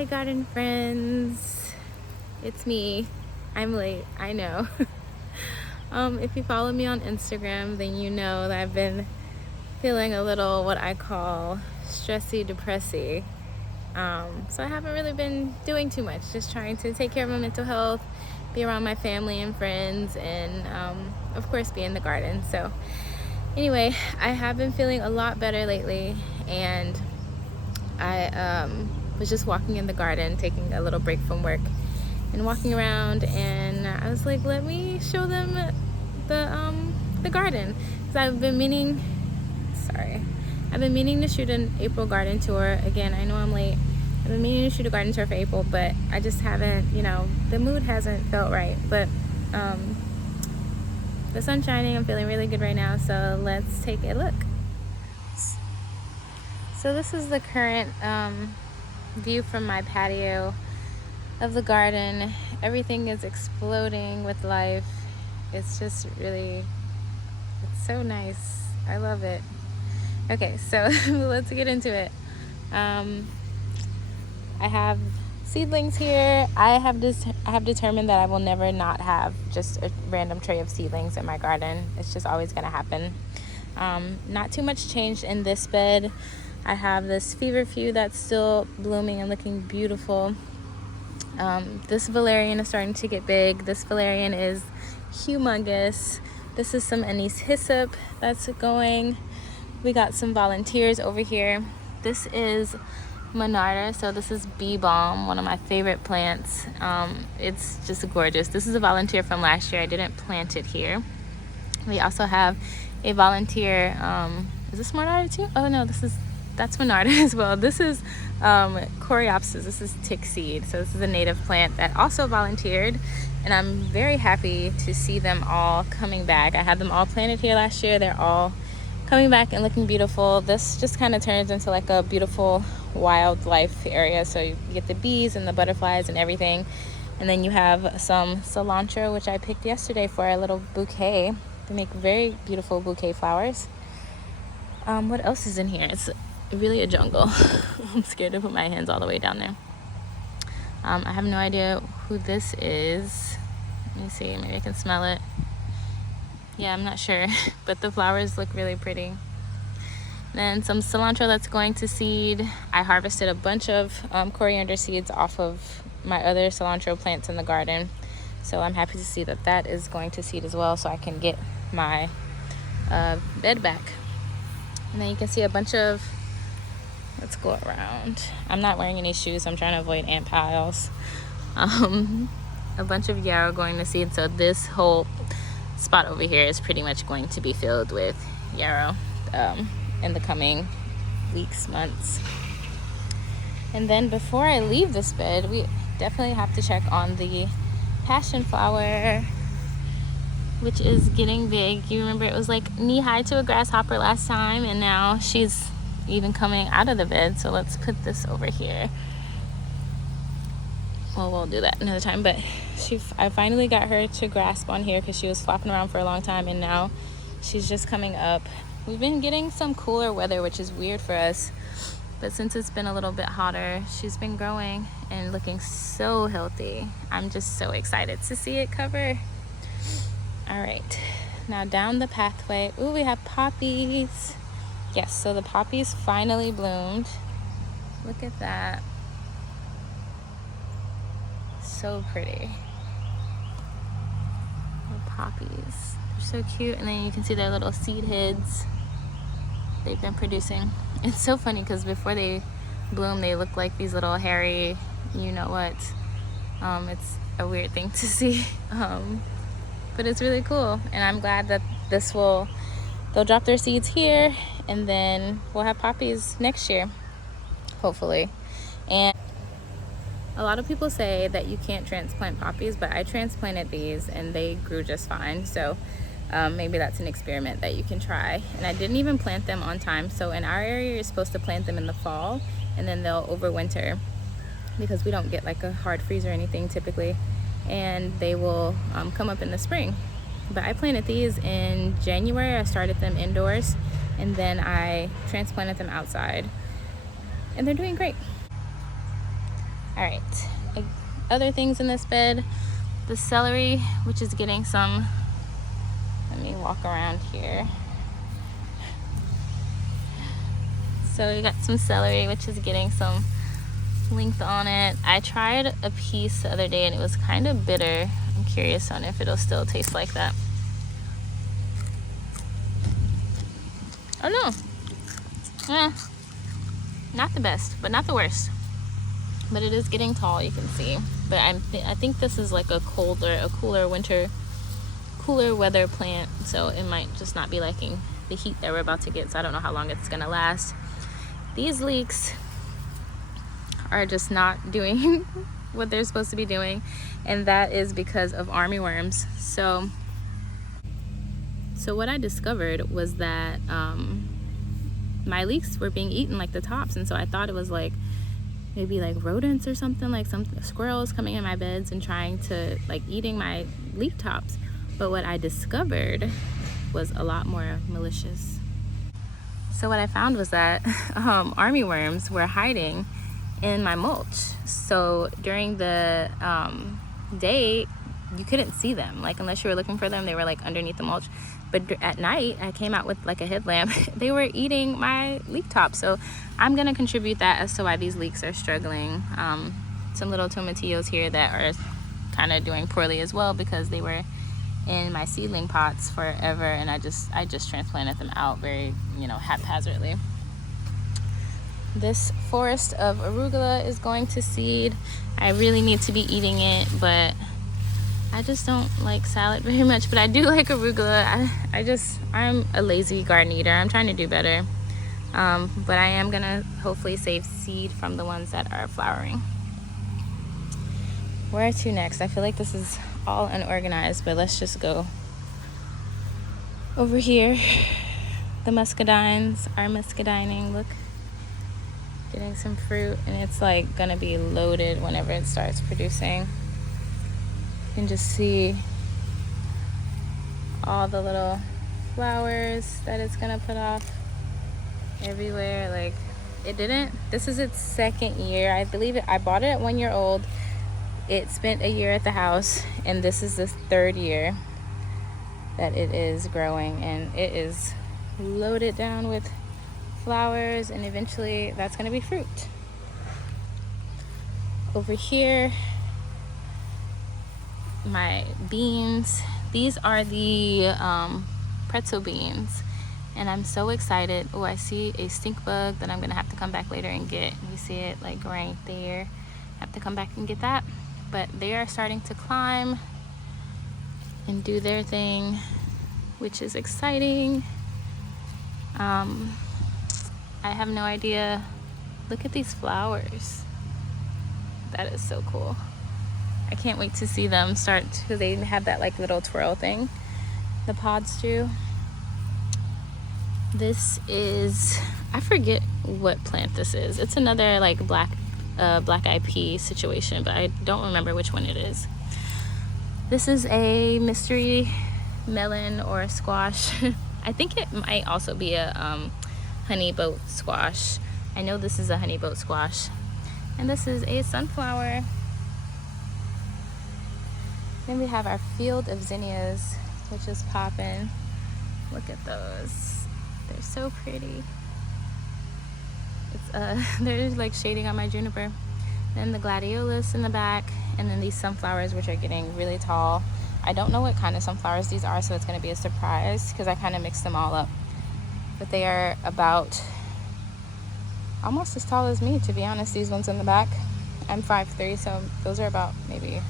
Hi garden friends, it's me. I'm late, I know. If you follow me on Instagram, then you know that I've been feeling a little what I call stressy depressy. So I haven't really been doing too much, just trying to take care of my mental health, be around my family and friends, and of course be in the garden. So anyway, I have been feeling a lot better lately, and I was just walking in the garden, taking a little break from work and walking around, and I was like, let me show them the garden, because I've been meaning to shoot an April garden tour. Again, I know I'm late. I've been meaning to shoot a garden tour for April, but I just haven't, the mood hasn't felt right. But the sun's shining, I'm feeling really good right now, so let's take a look. So this is the current view from my patio of the garden. Everything is exploding with life. It's just really, it's so nice. I love it. Okay, so let's get into it. I have seedlings here. I have determined that I will never not have just a random tray of seedlings in my garden. It's just always going to happen. Not too much changed in this bed. I have this feverfew that's still blooming and looking beautiful. This valerian is starting to get big. This valerian is humongous. This is some anise hyssop that's going. We got some volunteers over here. This is monarda, so this is bee balm, one of my favorite plants. It's just gorgeous. This is a volunteer from last year. I didn't plant it here. We also have a volunteer. Is this monarda too? Oh no, that's monarda as well. This is coreopsis. This is tick seed. So this is a native plant that also volunteered, and I'm very happy to see them all coming back. I had them all planted here last year. They're all coming back and looking beautiful. This just kind of turns into like a beautiful wildlife area. So you get the bees and the butterflies and everything. And then you have some cilantro, which I picked yesterday for a little bouquet. They make very beautiful bouquet flowers. What else is in here? It's really a jungle. I'm scared to put my hands all the way down there. I have no idea who this is. Let me see, maybe I can smell it. Yeah, I'm not sure, but the flowers look really pretty. Then some cilantro that's going to seed. I harvested a bunch of coriander seeds off of my other cilantro plants in the garden, so I'm happy to see that that is going to seed as well, so I can get my bed back. And then you can see a bunch of, let's go around. I'm not wearing any shoes, so I'm trying to avoid ant piles. A bunch of yarrow going to seed, so this whole spot over here is pretty much going to be filled with yarrow in the coming weeks, months. And then before I leave this bed, we definitely have to check on the passion flower, which is getting big. You remember it was like knee-high to a grasshopper last time, and now she's even coming out of the bed. So let's put this over here. Well, we'll do that another time, but I finally got her to grasp on here because she was flopping around for a long time, and now she's just coming up. We've been getting some cooler weather, which is weird for us, but since it's been a little bit hotter, she's been growing and looking so healthy. I'm just so excited to see it cover. All right, now down the pathway. Ooh, we have poppies. Yes, so the poppies finally bloomed. Look at that. So pretty. Little poppies. They're so cute. And then you can see their little seed heads they've been producing. It's so funny because before they bloom, they look like these little hairy, you know what. It's a weird thing to see. But it's really cool. And I'm glad that they'll drop their seeds here, and then we'll have poppies next year, hopefully. And a lot of people say that you can't transplant poppies, but I transplanted these and they grew just fine. So maybe that's an experiment that you can try. And I didn't even plant them on time. So in our area, you're supposed to plant them in the fall, and then they'll overwinter because we don't get like a hard freeze or anything typically. And they will come up in the spring. But I planted these in January. I started them indoors, and then I transplanted them outside, and they're doing great. All right, other things in this bed, the celery, which is getting some, let me walk around here. So we got some celery, which is getting some length on it. I tried a piece the other day and it was kind of bitter. I'm curious on if it'll still taste like that. Oh no, not the best, but not the worst. But it is getting tall, you can see. But I think this is like a cooler weather plant, so it might just not be liking the heat that we're about to get. So I don't know how long it's gonna last. These leeks are just not doing what they're supposed to be doing, and that is because of armyworms. So what I discovered was that my leeks were being eaten, like the tops, and so I thought it was like maybe like rodents or something, like some squirrels coming in my beds and trying to like eating my leaf tops. But what I discovered was a lot more malicious. So what I found was that armyworms were hiding in my mulch. So during the day, you couldn't see them, like unless you were looking for them, they were like underneath the mulch. But at night, I came out with like a headlamp. They were eating my leek top. So I'm gonna contribute that as to why these leeks are struggling. Some little tomatillos here that are kind of doing poorly as well because they were in my seedling pots forever, and I just transplanted them out very, haphazardly. This forest of arugula is going to seed. I really need to be eating it, but I just don't like salad very much. But I do like arugula. I'm a lazy garden eater. I'm trying to do better. But I am gonna hopefully save seed from the ones that are flowering. Where to next? I feel like this is all unorganized, but let's just go over here. The muscadines are muscadining. Look, getting some fruit, and it's like gonna be loaded whenever it starts producing. You can just see all the little flowers that it's gonna put off everywhere. Like, this is its second year. I believe I bought it at 1 year old. It spent a year at the house, and this is the third year that it is growing, and it is loaded down with flowers, and eventually that's going to be fruit. Over here, my beans. These are the pretzel beans, and I'm so excited. Oh, I see a stink bug that I'm going to have to come back later and get. You see it like right there. Have to come back and get that. But they are starting to climb and do their thing, which is exciting. I have no idea. Look at these flowers. That is so cool. I can't wait to see them start to, they have that like little twirl thing, the pods do. This is, I forget what plant this is. It's another like black eyed pea situation, but I don't remember which one it is. This is a mystery melon or squash. I think it might also be a honey boat squash. I know this is a honey boat squash. And this is a sunflower. Then we have our field of zinnias, which is popping. Look at those. They're so pretty. There's like shading on my juniper. Then the gladiolus in the back, and then these sunflowers, which are getting really tall. I don't know what kind of sunflowers these are, so it's going to be a surprise because I kind of mixed them all up. But they are about almost as tall as me, to be honest. These ones in the back. I'm 5'3", so those are about maybe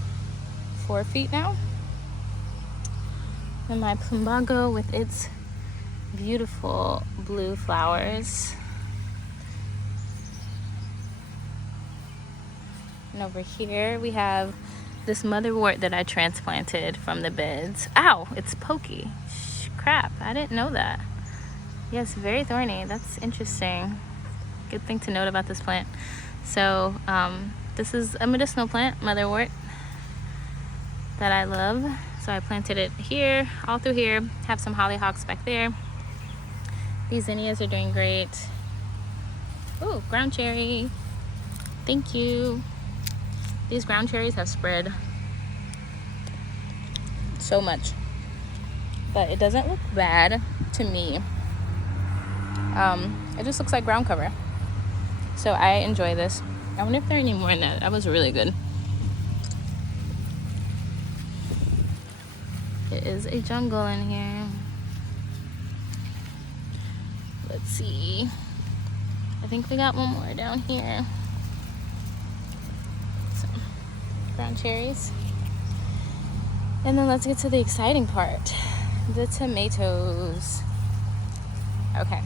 4 feet now. And my plumbago with its beautiful blue flowers. And over here we have this motherwort that I transplanted from the beds. Ow, it's pokey. Crap, I didn't know that. Yes, very thorny. That's interesting. Good thing to note about this plant. So this is a medicinal plant, motherwort, that I love. So I planted it here, all through here. Have some hollyhocks back there. These zinnias are doing great. Oh, ground cherry. Thank you. These ground cherries have spread so much, but it doesn't look bad to me. It just looks like ground cover, so I enjoy this. I wonder if there are any more in that. That was really good. It is a jungle in here. Let's see. I think we got one more down here. So, ground cherries. And then let's get to the exciting part, the tomatoes. Okay,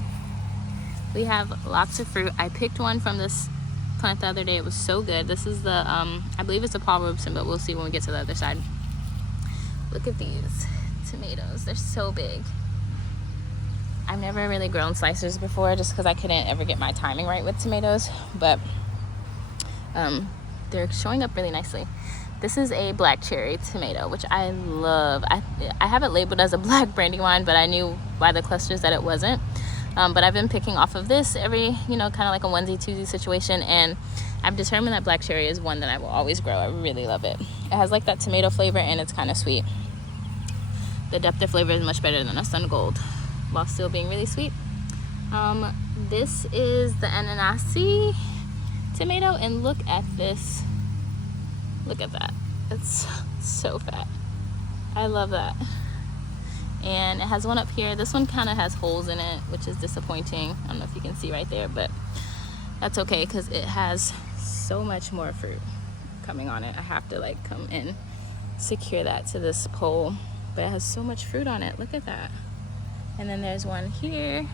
we have lots of fruit. I picked one from this plant the other day. It was so good. This is the, I believe it's a Paul Robeson, but we'll see when we get to the other side. Look at these tomatoes. They're so big. I've never really grown slicers before just because I couldn't ever get my timing right with tomatoes, but they're showing up really nicely. This is a black cherry tomato, which I love. I have it labeled as a black brandywine, but I knew by the clusters that it wasn't. But I've been picking off of this every, kind of like a onesie twosie situation, and I've determined that black cherry is one that I will always grow. I really love it. It has like that tomato flavor, and it's kind of sweet. The depth of flavor is much better than a sun gold, while still being really sweet. This is the ananasi tomato, and look at this. Look at that. It's so fat. I love that. And it has one up here. This one kind of has holes in it, which is disappointing. I don't know if you can see right there, but that's okay because it has so much more fruit coming on it. I have to like come and secure that to this pole, but it has so much fruit on it. Look at that. And then there's one here,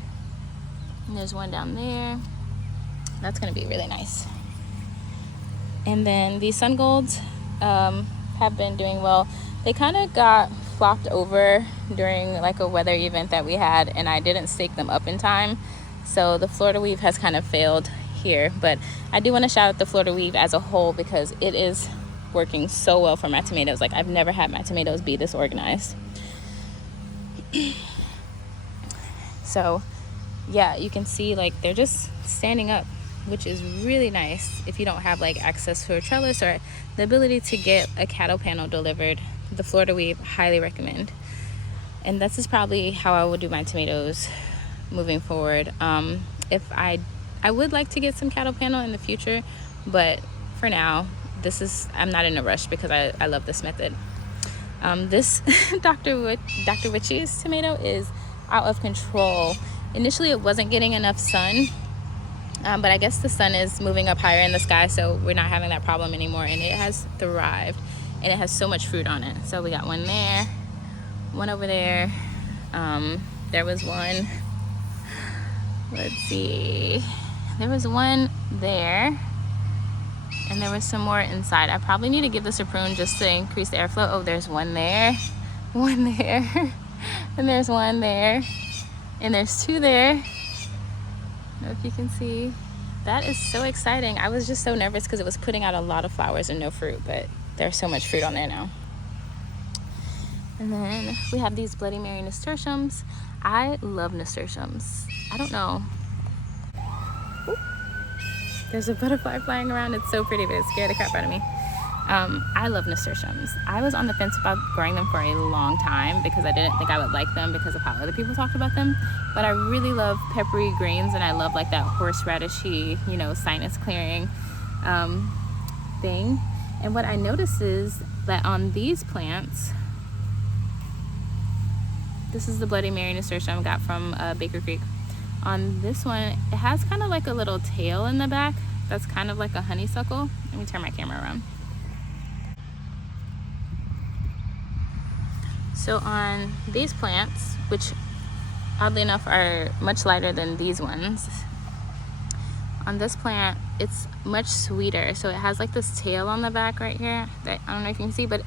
and there's one down there. That's gonna be really nice. And then these sun golds have been doing well. They kind of got flopped over during like a weather event that we had, and I didn't stake them up in time, so the Florida weave has kind of failed here. But I do want to shout out the Florida weave as a whole because it is working so well for my tomatoes. Like, I've never had my tomatoes be this organized. So yeah, you can see like they're just standing up, which is really nice if you don't have like access to a trellis or the ability to get a cattle panel delivered. The Florida weave, highly recommend. And this is probably how I would do my tomatoes moving forward. If I would like to get some cattle panel in the future, but for now, I'm not in a rush because I love this method. This Dr. Witchy's tomato is out of control. Initially, it wasn't getting enough sun, but I guess the sun is moving up higher in the sky, so we're not having that problem anymore, and it has thrived, and it has so much fruit on it. So we got one there, one over there. There was one, let's see, there was one there, and there was some more inside. I probably need to give this a prune just to increase the airflow. Oh, there's one there, one there, and there's one there, and there's two there. I don't know if you can see. That is so exciting. I was just so nervous because it was putting out a lot of flowers and no fruit, but there's so much fruit on there now. And then we have these Bloody Mary nasturtiums. I love nasturtiums. I don't know. Ooh. There's a butterfly flying around. It's so pretty, but it scared the crap out of me. I love nasturtiums. I was on the fence about growing them for a long time because I didn't think I would like them because of how other people talked about them. But I really love peppery greens, and I love like that horseradishy, sinus clearing thing. And what I noticed is that on these plants, this is the Bloody Mary nasturtium I got from Baker Creek. On this one, it has kind of like a little tail in the back that's kind of like a honeysuckle. Let me turn my camera around. So on these plants, which oddly enough are much lighter than these ones, on this plant it's much sweeter. So it has like this tail on the back right here that I don't know if you can see, but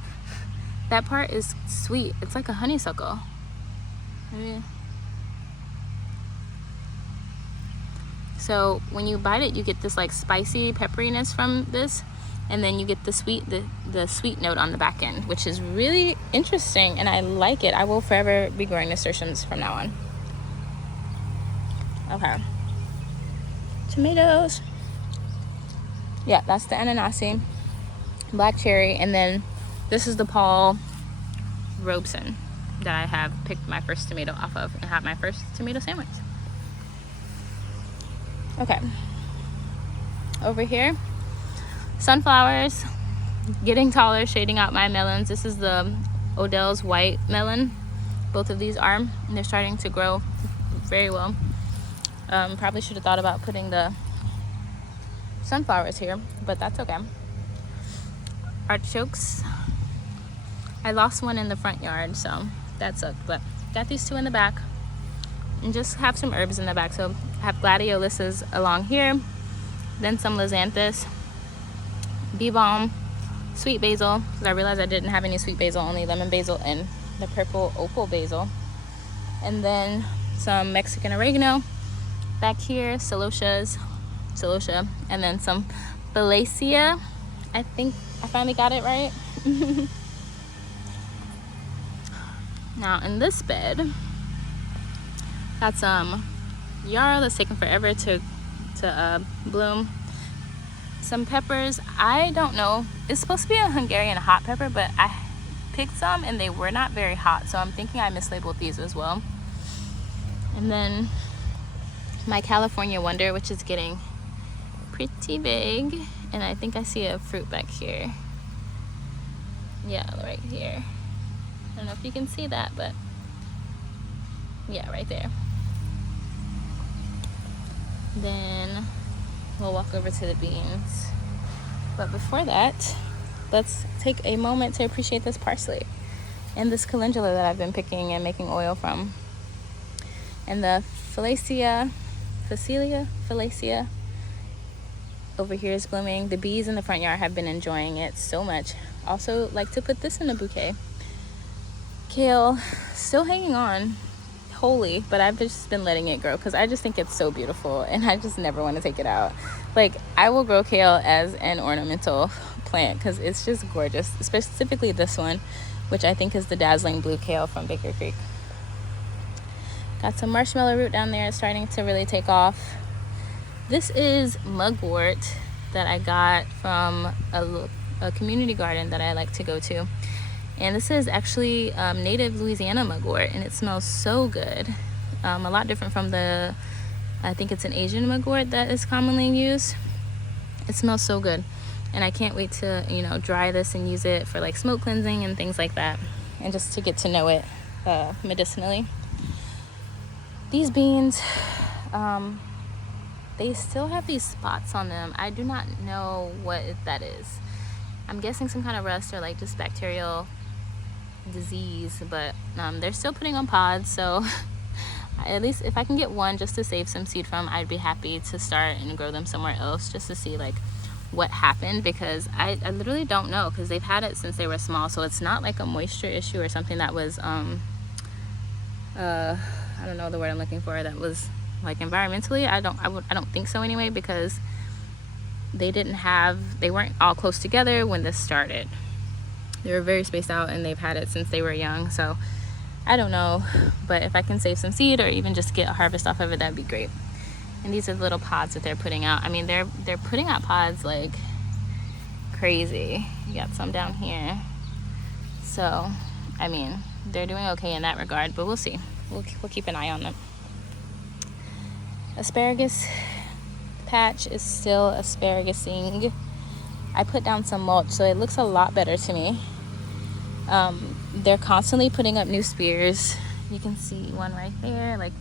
that part is sweet. It's like a honeysuckle. So when you bite it, you get this like spicy pepperiness from this, and then you get the sweet note on the back end, which is really interesting, and I like it. I will forever be growing nasturtiums from now on. Okay, tomatoes. Yeah, that's the ananasi. black cherry, and then this is the Paul Robeson that I have picked my first tomato off of and had my first tomato sandwich. Okay, over here, sunflowers getting taller, shading out my melons. This is the Odell's white melon. Both of these are, and they're starting to grow very well. Probably should have thought about putting the sunflowers here, but that's okay. Artichokes, I lost one in the front yard, so that sucked, but got these two in the back, and just have some herbs in the back. So I have gladioluses along here, then some lizanthus, bee balm, sweet basil, because I realized I didn't have any sweet basil, only lemon basil and the purple opal basil, and then some Mexican oregano back here, celosia, and then some Phalacia. I think I finally got it right. Now in this bed, got some yarrow that's taken forever to bloom. Some peppers, I don't know, it's supposed to be a Hungarian hot pepper, but I picked some and they were not very hot, so I'm thinking I mislabeled these as well. And then my California Wonder, which is getting pretty big, and I think I see a fruit back here. Yeah, right here. I don't know if you can see that, but yeah, right there. Then we'll walk over to the beans, but before that, let's take a moment to appreciate this parsley and this calendula that I've been picking and making oil from. And the Phalacia over here is blooming. The bees in the front yard have been enjoying it so much. Also like to put this in a bouquet. Kale, still hanging on wholly, but I've just been letting it grow because I just think it's so beautiful and I just never want to take it out. Like, I will grow kale as an ornamental plant because it's just gorgeous, specifically this one, which I think is the dazzling blue kale from Baker Creek. Got some marshmallow root down there starting to really take off. This is mugwort that I got from a community garden that I like to go to. And this is actually native Louisiana mugwort, and it smells so good. A lot different from the, I think it's an Asian mugwort that is commonly used. It smells so good. And I can't wait to, dry this and use it for like smoke cleansing and things like that. And just to get to know it medicinally. These beans, they still have these spots on them. I do not know what that is. I'm guessing some kind of rust or like just bacterial disease, but they're still putting on pods, so at least if I can get one just to save some seed from, I'd be happy to start and grow them somewhere else just to see like what happened, because I literally don't know, because they've had it since they were small, so it's not like a moisture issue or something that was I don't know the word I'm looking for, that was like environmentally. I don't think so anyway, because they weren't all close together when this started. They were very spaced out, and they've had it since they were young, so I don't know, but if I can save some seed or even just get a harvest off of it, that'd be great. And these are the little pods that they're putting out. I mean, they're putting out pods like crazy. You got some down here, so I mean, they're doing okay in that regard, but we'll see. We'll keep an eye on them. Asparagus patch is still asparagus-ing. I put down some mulch, so it looks a lot better to me. They're constantly putting up new spears. You can see one right there. Like,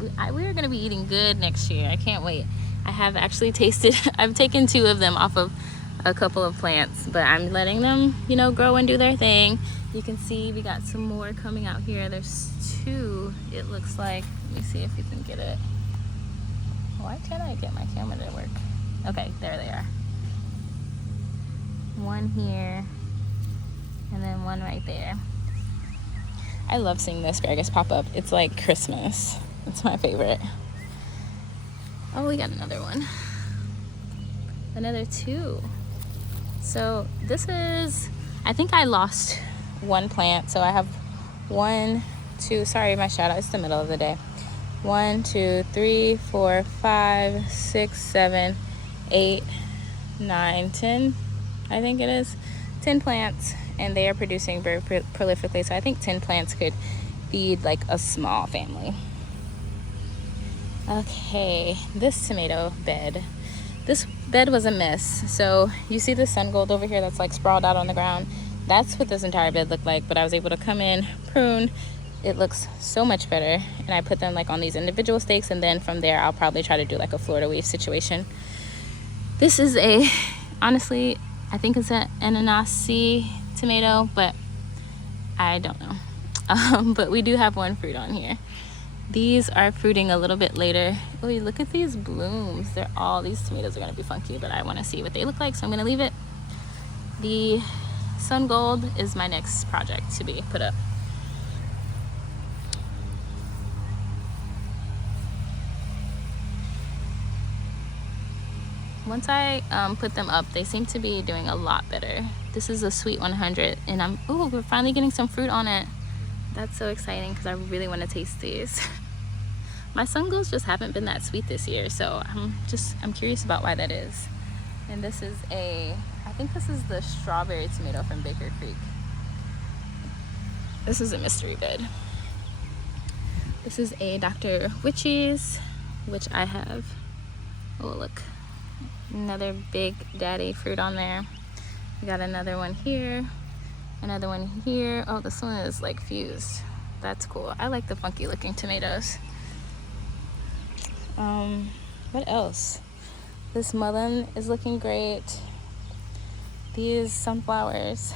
we are going to be eating good next year. I can't wait. I have actually tasted, I've taken 2 of them off of a couple of plants, but I'm letting them, grow and do their thing. You can see we got some more coming out here. There's 2, it looks like. Let me see if you can get it. Why can't I get my camera to work? Okay, there they are. One here, and then one right there. I love seeing the asparagus pop up. It's like Christmas. It's my favorite. Oh, we got another one. Another 2. So this is, I think I lost one plant. So I have 1, 2, sorry, my shout out, it's the middle of the day. 1, 2, 3, 4, 5, 6, 7, 8, 9, 10. I think it is 10 plants, and they are producing very prolifically. So I think 10 plants could feed like a small family. Okay, this tomato bed. This bed was a mess. So you see the sun gold over here that's like sprawled out on the ground? That's what this entire bed looked like, but I was able to come in, prune. It looks so much better, and I put them like on these individual stakes, and then from there I'll probably try to do like a Florida weave situation. This is honestly, I think it's an ananasi tomato, but I don't know. But we do have one fruit on here. These are fruiting a little bit later. Oh, look at these blooms. These tomatoes are gonna be funky, but I wanna see what they look like, so I'm gonna leave it. The sun gold is my next project to be put up. Once I put them up, they seem to be doing a lot better. This is a sweet 100, and we're finally getting some fruit on it. That's so exciting because I really want to taste these. My sun golds just haven't been that sweet this year, so I'm curious about why that is. And this is I think this is the strawberry tomato from Baker Creek. This is a mystery bed. This is a Dr. Witchy's, which I have. Oh, look. Another big daddy fruit on there. We got another one here, another one here. Oh, this one is like fused. That's cool. I like the funky looking tomatoes. What else? This mullein is looking great. These sunflowers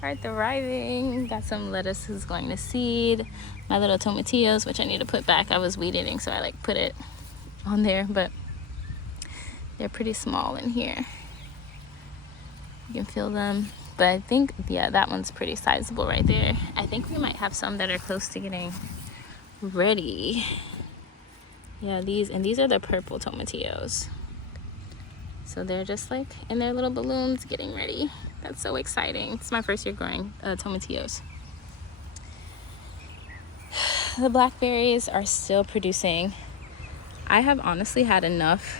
are thriving. Got some lettuces going to seed. My little tomatillos, which I need to put back. I was weed eating, so I like put it on there, but they're pretty small in here. You can feel them, but I think, yeah, that one's pretty sizable right there. I think we might have some that are close to getting ready. Yeah, these are the purple tomatillos. So they're just like in their little balloons getting ready. That's so exciting. It's my first year growing tomatillos. The blackberries are still producing. I have honestly had enough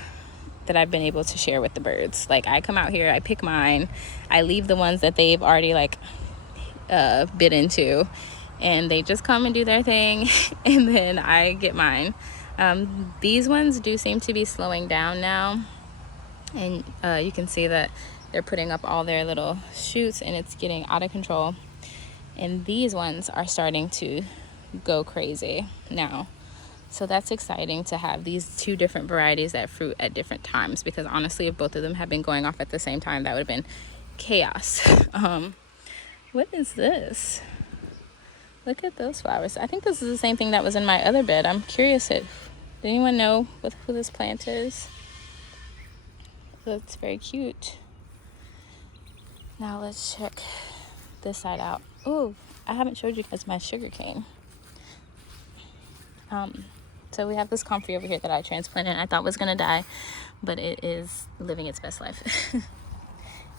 that I've been able to share with the birds. Like, I come out here, I pick mine, I leave the ones that they've already like bit into, and they just come and do their thing, and then I get mine. These ones do seem to be slowing down now, and you can see that they're putting up all their little shoots, and it's getting out of control. And these ones are starting to go crazy now. So that's exciting to have these two different varieties that fruit at different times, because honestly, if both of them had been going off at the same time, that would have been chaos. What is this? Look at those flowers. I think this is the same thing that was in my other bed. I'm curious did anyone know who this plant is? That's very cute. Now let's check this side out. Oh, I haven't showed you guys my sugar cane. So we have this comfrey over here that I transplanted. I thought was gonna die, but it is living its best life.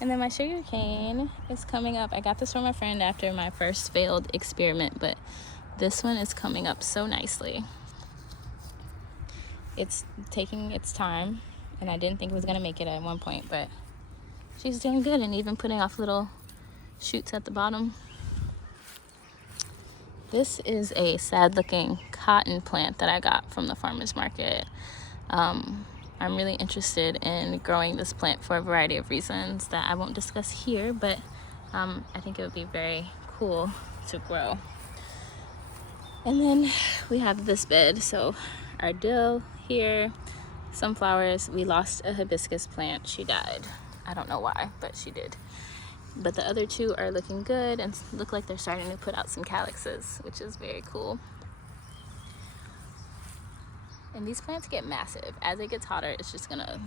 And then my sugar cane is coming up. I got this from a friend after my first failed experiment, but this one is coming up so nicely. It's taking its time, and I didn't think it was gonna make it at one point, but she's doing good, and even putting off little shoots at the bottom. This is a sad looking cotton plant that I got from the farmer's market. I'm really interested in growing this plant for a variety of reasons that I won't discuss here, but I think it would be very cool to grow. And then we have this bed. So our dill here, sunflowers. We lost a hibiscus plant. She died. I don't know why, but she did. But the other two are looking good and look like they're starting to put out some calyxes, which is very cool. And these plants get massive. As it gets hotter, it's just gonna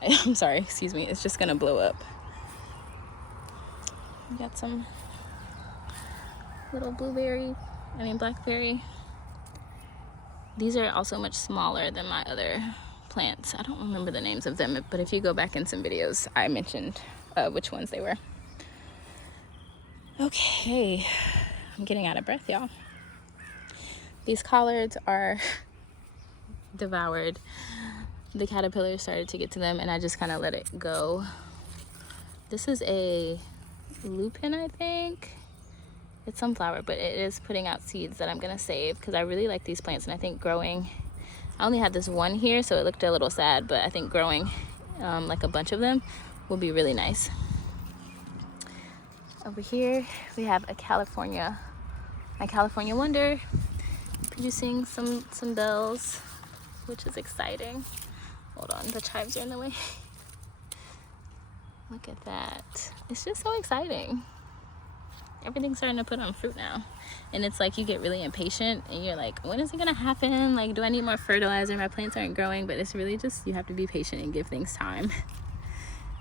it's just gonna blow up. We got some little blackberry. These are also much smaller than my other plants. I don't remember the names of them, but if you go back in some videos, I mentioned which ones they were. Okay, I'm getting out of breath, y'all. These collards are devoured. The caterpillars started to get to them, and I just kind of let it go. This is a lupin, I think. It's sunflower, but it is putting out seeds that I'm gonna save because I really like these plants, and I think growing, I only had this one here, so it looked a little sad, but I think growing like a bunch of them will be really nice. Over here we have a my California Wonder, producing some bells, which is exciting. Hold on, the chives are in the way. Look at that. It's just so exciting. Everything's starting to put on fruit now, and it's like you get really impatient and you're like, when is it gonna happen? Like, do I need more fertilizer? My plants aren't growing. But it's really just, you have to be patient and give things time.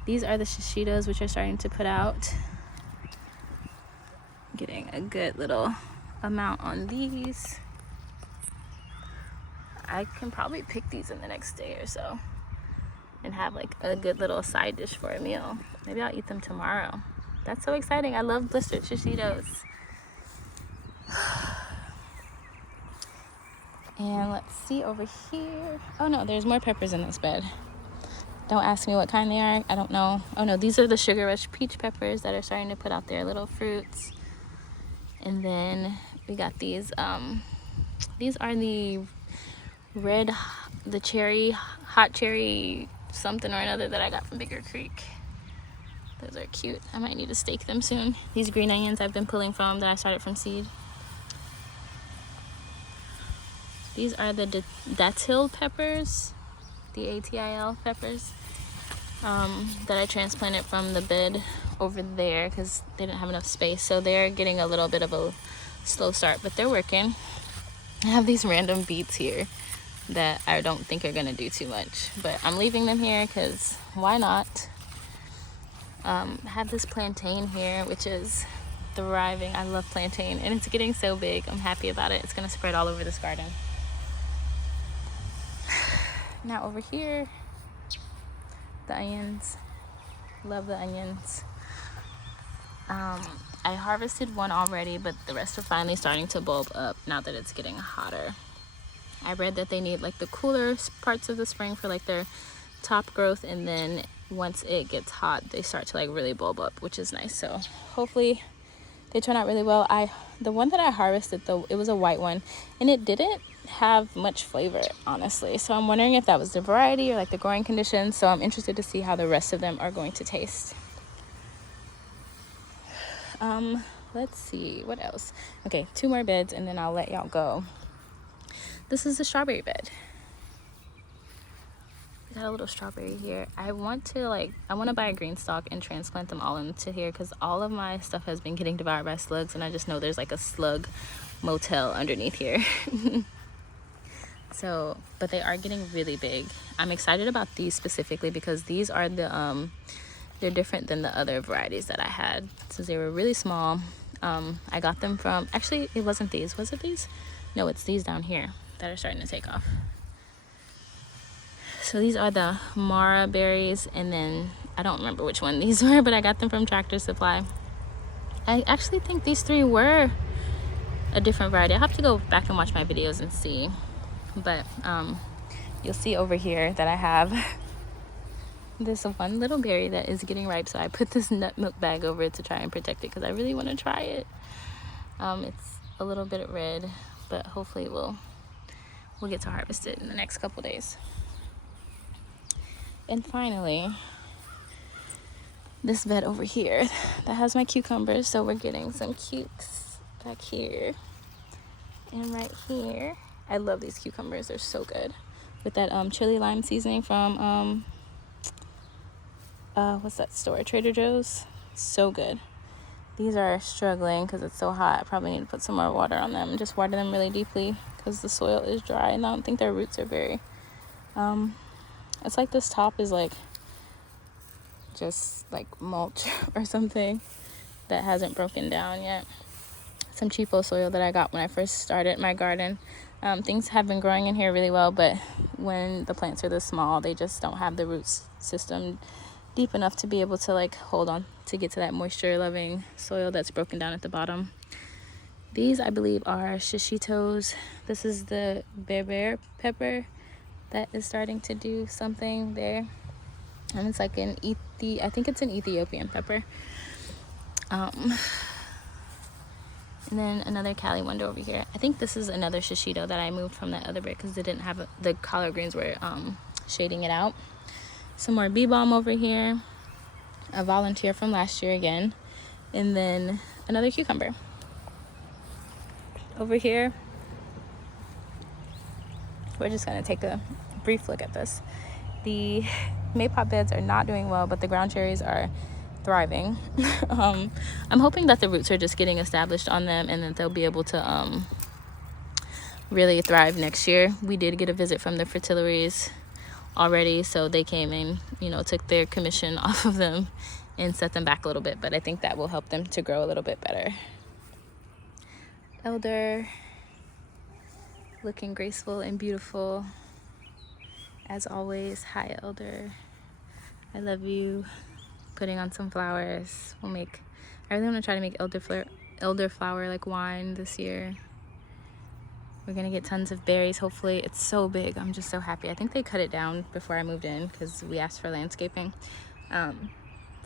These are the shishitos, which are starting to put out. Getting a good little amount on these. I can probably pick these in the next day or so and have like a good little side dish for a meal. Maybe I'll eat them tomorrow. That's so exciting. I love blistered shishitos. And let's see over here. Oh no, there's more peppers in this bed. Don't ask me what kind they are. I don't know. Oh no, these are the Sugar Rush peach peppers that are starting to put out their little fruits. And then we got these. These are the hot cherry something or another that I got from Bigger Creek. Those are cute. I might need to stake them soon. These green onions I've been pulling from that I started from seed. These are the datil peppers, DATIL peppers, that I transplanted from the bed over there because they didn't have enough space. So they're getting a little bit of a slow start, but they're working. I have these random beets here that I don't think are gonna do too much, but I'm leaving them here because why not? I have this plantain here, which is thriving. I love plantain, and it's getting so big. I'm happy about it. It's gonna spread all over this garden. Now over here, the onions. Love the onions. I harvested one already, but the rest are finally starting to bulb up now that it's getting hotter. I read that they need like the cooler parts of the spring for like their top growth, and then once it gets hot they start to like really bulb up, which is nice. So hopefully they turn out really well. The one that I harvested though, it was a white one, and it didn't have much flavor, honestly. So I'm wondering if that was the variety or like the growing conditions. So I'm interested to see how the rest of them are going to taste. Let's see what else. Okay, 2 more beds and then I'll let y'all go. This is the strawberry bed. Got a little strawberry here. I want to buy a green stalk and transplant them all into here because all of my stuff has been getting devoured by slugs, and I just know there's like a slug motel underneath here. So, but they are getting really big. I'm excited about these specifically because these are the they're different than the other varieties that I had since they were really small. I got them from, actually it wasn't these. Was it these? No, it's these down here that are starting to take off. So these are the Mara berries, and then I don't remember which one these were, but I got them from Tractor Supply. I actually think these 3 were a different variety. I'll have to go back and watch my videos and see. But you'll see over here that I have this one little berry that is getting ripe, so I put this nut milk bag over it to try and protect it because I really want to try it. It's a little bit red, but hopefully we'll get to harvest it in the next couple days. And finally, this bed over here that has my cucumbers. So we're getting some cukes back here and right here. I love these cucumbers. They're so good with that chili lime seasoning from what's that store? Trader Joe's. So good. These are struggling because it's so hot. I probably need to put some more water on them. Just water them really deeply because the soil is dry, and I don't think their roots are very it's like this top is like just like mulch or something that hasn't broken down yet. Some cheapo soil that I got when I first started my garden. Things have been growing in here really well, but when the plants are this small, they just don't have the root system deep enough to be able to like hold on to get to that moisture loving soil that's broken down at the bottom. These I believe are shishitos. This is the bear pepper that is starting to do something there. and it's like an I think it's an Ethiopian pepper. And then another Cali wonder over here. I think this is another shishito that I moved from that other brick because they didn't have the collard greens were shading it out. Some more bee balm over here, a volunteer from last year again, and then another cucumber. Over here, we're just gonna take a brief look at this. The maypop beds are not doing well, but the ground cherries are thriving. I'm hoping that the roots are just getting established on them and that they'll be able to really thrive next year. We did get a visit from the fritillaries already, so they came and, you know, took their commission off of them and set them back a little bit, but I think that will help them to grow a little bit better. Elder, looking graceful and beautiful as always. Hi, Elder, I love you. Putting on some flowers. I really want to try to make elderflower like wine this year. We're gonna get tons of berries, hopefully. It's so big, I'm just so happy. I think they cut it down before I moved in because we asked for landscaping. So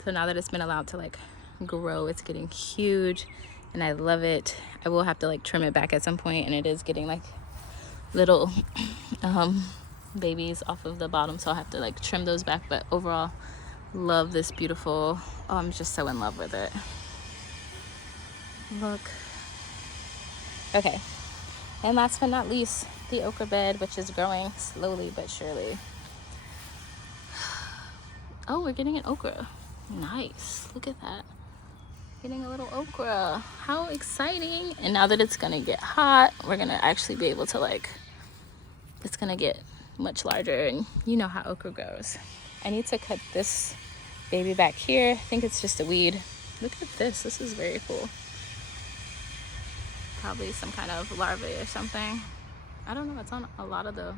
now that it's been allowed to like grow, it's getting huge and I love it. I will have to like trim it back at some point, and it is getting like little babies off of the bottom, so I'll have to like trim those back. But overall, love this beautiful, oh, I'm just so in love with it. Look. Okay, and last but not least, the okra bed, which is growing slowly but surely. Oh, we're getting an okra. Nice, look at that. Getting a little okra, how exciting. And now that it's gonna get hot, we're gonna actually be able to like, it's gonna get much larger, and you know how okra grows. I need to cut this baby back here. I think it's just a weed. Look at this, this is very cool. Probably some kind of larvae or something. I don't know, it's on a lot of the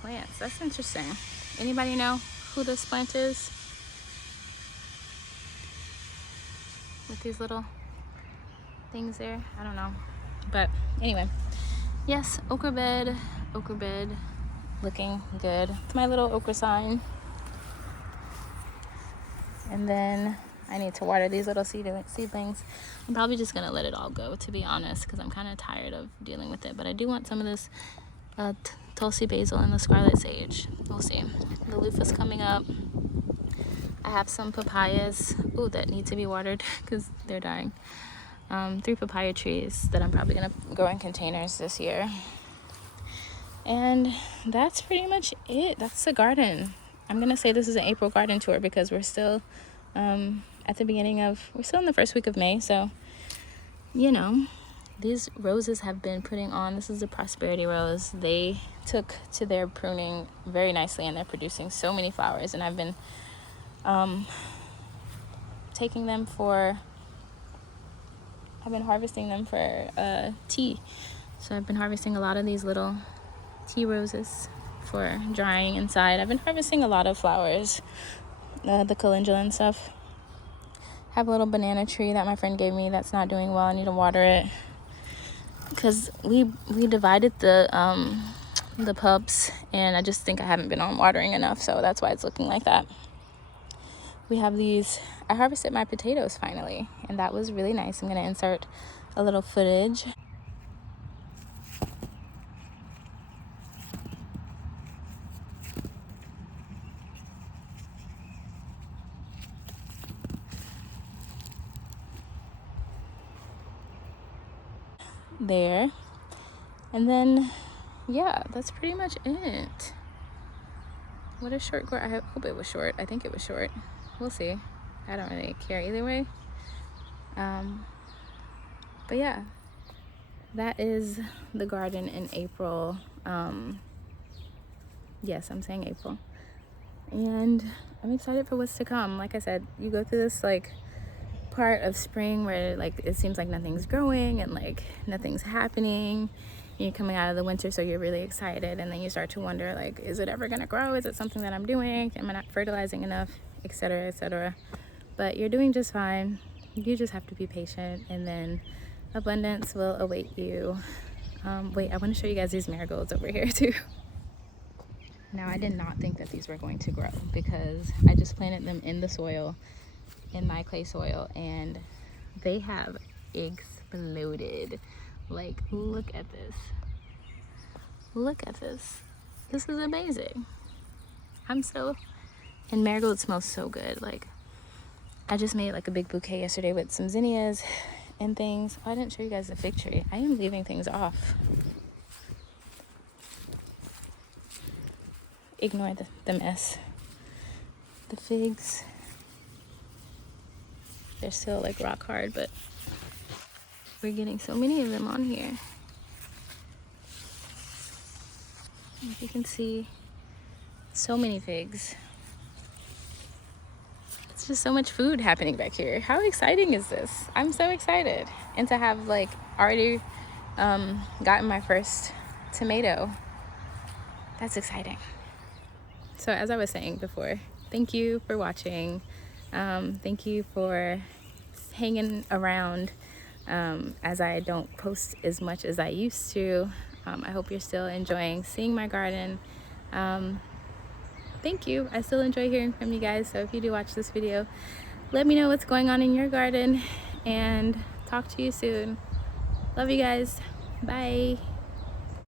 plants. That's interesting. Anybody know who this plant is? With these little things there, I don't know. But anyway, yes, okra bed, looking good. It's my little okra sign. And then I need to water these little seedlings. I'm probably just gonna let it all go, to be honest, because I'm kind of tired of dealing with it. But I do want some of this Tulsi basil and the scarlet sage. We'll see. The loofah's coming up. I have some papayas that need to be watered because they're dying. 3 papaya trees that I'm probably gonna grow in containers this year. And that's pretty much it. That's the garden. I'm gonna say this is an April garden tour because we're still at the beginning of, we're still in the first week of May. So, you know, these roses have been putting on. This is a prosperity rose. They took to their pruning very nicely and they're producing so many flowers. And I've been I've been harvesting them for tea. So I've been harvesting a lot of these little tea roses for drying inside. I've been harvesting a lot of flowers, the calendula and stuff. Have a little banana tree that my friend gave me that's not doing well. I need to water it because we divided the pups, and I just think I haven't been on watering enough, so that's why it's looking like that. We have these, I harvested my potatoes finally, and that was really nice. I'm going to insert a little footage. There. And then, yeah, that's pretty much it. What a short I hope it was short. I think it was short. We'll see. I don't really care either way. But yeah, that is the garden in April. Yes, I'm saying April. And I'm excited for what's to come. Like I said, you go through this like part of spring where like it seems like nothing's growing and like nothing's happening. You're coming out of the winter, so you're really excited, and then you start to wonder, like, is it ever gonna grow? Is it something that I'm doing? Am I not fertilizing enough, etc., etc.? But you're doing just fine. You just have to be patient, and then abundance will await you. Wait, I want to show you guys these marigolds over here too. Now, I did not think that these were going to grow because I just planted them in the soil, in my clay soil, and they have exploded. Like, look at this. Look at this. This is amazing. And marigold smells so good. Like, I just made like a big bouquet yesterday with some zinnias and things. Oh, I didn't show you guys the fig tree. I am leaving things off. Ignore the mess. The figs, they're still like rock hard, but we're getting so many of them on here. As you can see, so many figs. It's just so much food happening back here. How exciting is this? I'm so excited. And to have like already gotten my first tomato, that's exciting. So as I was saying before, thank you for watching. Thank you for hanging around as I don't post as much as I used to. I hope you're still enjoying seeing my garden. Thank you. I still enjoy hearing from you guys. So if you do watch this video, let me know what's going on in your garden, and talk to you soon. Love you guys. Bye.